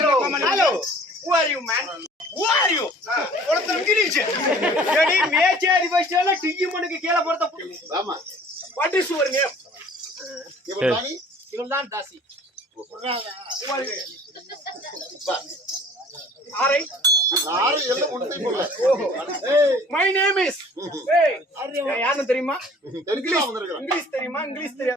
Hello. Who are you, man? Who are you? ஒருத்தர் English. ஏடி மேச்சேரி பஸ்ல டிஜி மனுக்கு கீழ போறத. ஆமா. What is your name? இவன்தானி? இவன்தான் தாசி. ஆரை நாரை எல்லாம் உண்டை போல. My name is. ஏய், யாருன்னு தெரியுமா? இங்கிலீஷ் தெரியுமா? இங்கிலீஷ் தெரியுமா?